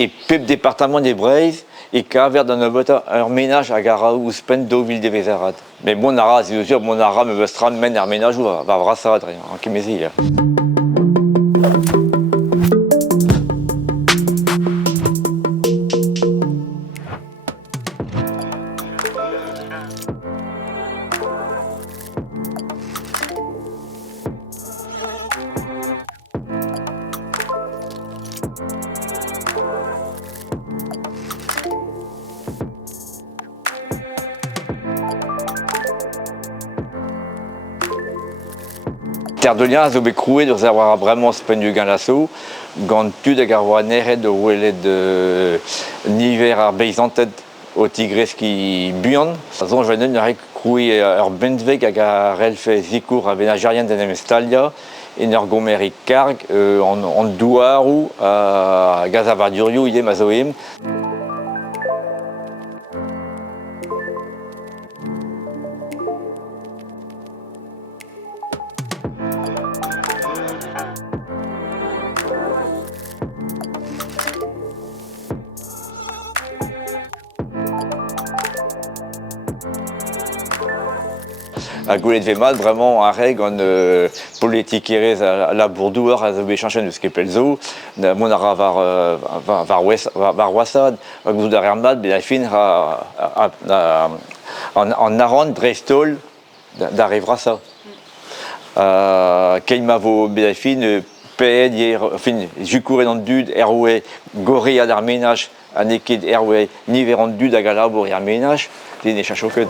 et pep département des Breiz, et qu'avec dans un ménage à Gara ou Spen d'Oville des Vézarades. Mais mon ara, c'est sûr, mon ara me vestra mène un ménage ou va voir ça, en Kémézie. Terre de Liens, j'ai croué de avoir vraiment Spen du Galasso, gantu de garvoir neret de rouler de niver à Beisantet au Tigres qui buyon. Zon je n'ai croué à Benzveg à Relfe Zikour à Benagérien de Nemestalia et Nergomeri Karg en Douarou à Gazavaduriou y est Mazoïm. À Goulet de Vémal, vraiment, à règle, en politique à la Bourdouar, à Zobéchanchen de Skepelzo, Monara var Wassad, à Goudar Hermad, Benafin, en Naran, Drestol, d'arrivera ça. Keimavo Benafin, Ped, Jucouré dans le Dud, Erway, Goré à Darménage, Anekid, Erway, Niveran Dud, à Galabor et Arménage, des Néchachoket.